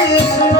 Krishna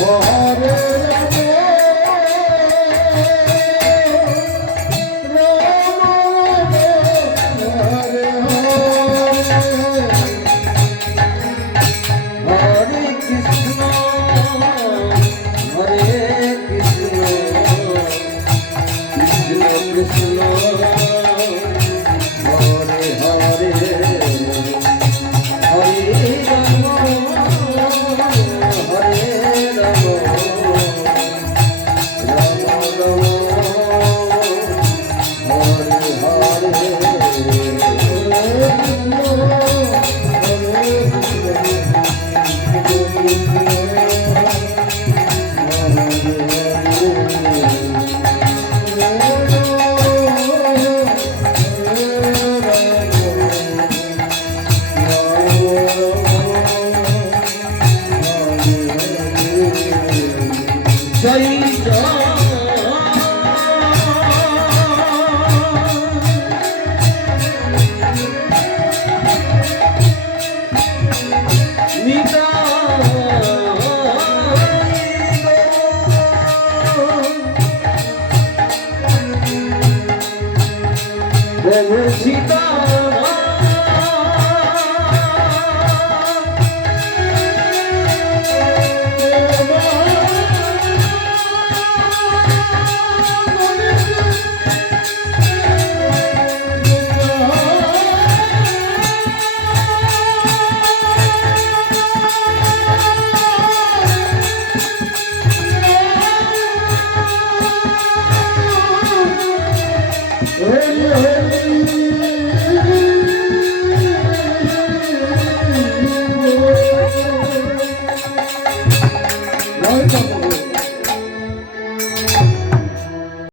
Oh, Benedita